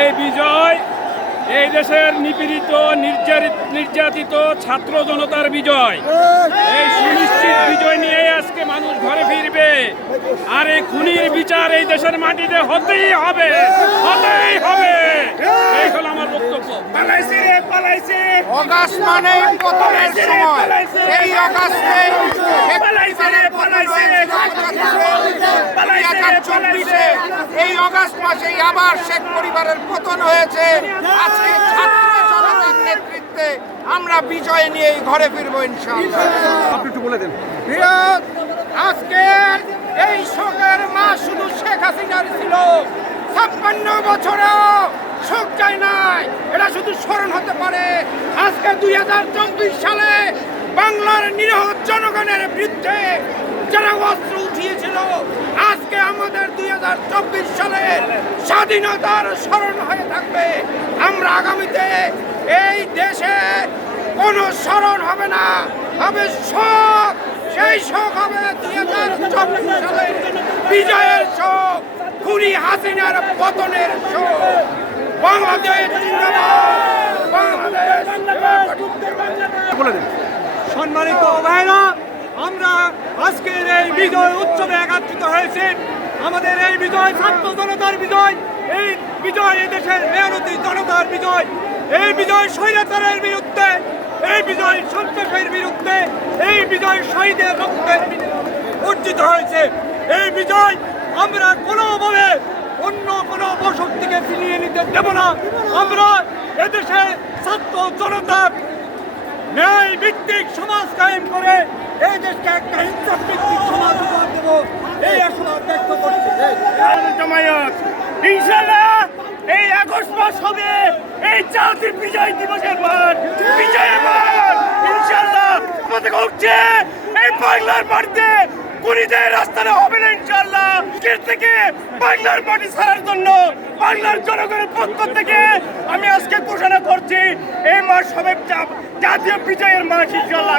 এই বিজয় এই দেশের নিপীড়িত নির্যাতিত ছাত্র জনতার বিজয়। এই সুনিশ্চিত বিজয় নিয়ে আজকে মানুষ ঘরে ফিরবে। আর এই খুনির বিচার এই দেশের মাটিতে হতেই হবে, হতেই হবে। এই হলো আমার বক্তব্য। অগাস্ট মানে পতনের সময়। এই অগাস্টে এই অগাস্ট মাসেই আবার শেখ পরিবারের পতন হয়েছে। আজকে ছাত্র জনতার নেতৃত্বে আমরা বিজয় নিয়ে ঘরে ফিরবো ইনশাআল্লাহ। আপনি একটু বলে দেন। আজকে এই শোকের মাস শুধু শেখ হাসিনার ছিল। 56 বছরেও শোক যায় নাই, এটা শুধু স্মরণ হতে পারে। আজকে 2024 সালে বাংলার নিরীহ জনগণের বিরুদ্ধে যারা অস্ত্র উঠিয়েছিল, আজকে আমাদের 2024 সালের স্বাধীনতার স্মরণ হয়ে থাকবে। আমরা আগামীতে এই দেশে কোনো স্মরণ হবে না, হবে শোক। সেই শোক হবে 2024 সালের বিজয়ের শোক, খুনি হাসিনার পতনের শোক। বাংলাদেশ জিন্দাবাদ, বাংলাদেশ বলে দেন। সম্মানিত ভাইরা, আমরা আজকের এই বিজয় উৎসবে একত্রিত হয়েছে। আমাদের এই বিজয় ছাত্র জনতার বিজয়, এই বিজয় এই দেশের মেহনতি জনতার বিজয়, এই বিজয় স্বৈরাচারের বিরুদ্ধে, এই বিজয় সন্ত্রাসের বিরুদ্ধে, এই বিজয় শহীদের রক্তে অর্জিত হয়েছে। এই বিজয় আমরা কোনোভাবে অন্য কোনো অপশক্তিকে ফিরিয়ে নিতে দেব না। আমরা এদেশে ছাত্র জনতার ন্যায় ভিত্তিক সমাজ কায়েম করে এই দেশকে একটা হিংসা ভিত্তিক সমাজ উপহার দেব, এই আশা ব্যক্ত করছি। জামায়াত ইনশাআল্লাহ এই আগস্ট মাস হবে এই জাতির বিজয় দিবসের বার, বিজয়ের বার। ইনশাআল্লাহ আমাদের হচ্ছে এই বাংলার মাটিতে খুনিদের রাস্তাটা হবে না। ইনশাআল্লাহ থেকে বাংলার মাটি ছাড়ার জন্য বাংলার জনগণের পক্ষ থেকে আমি আজকে ঘোষণা করছি এই মাস হবে জাতীয় বিজয়ের মাস। ইনশাআল্লাহ।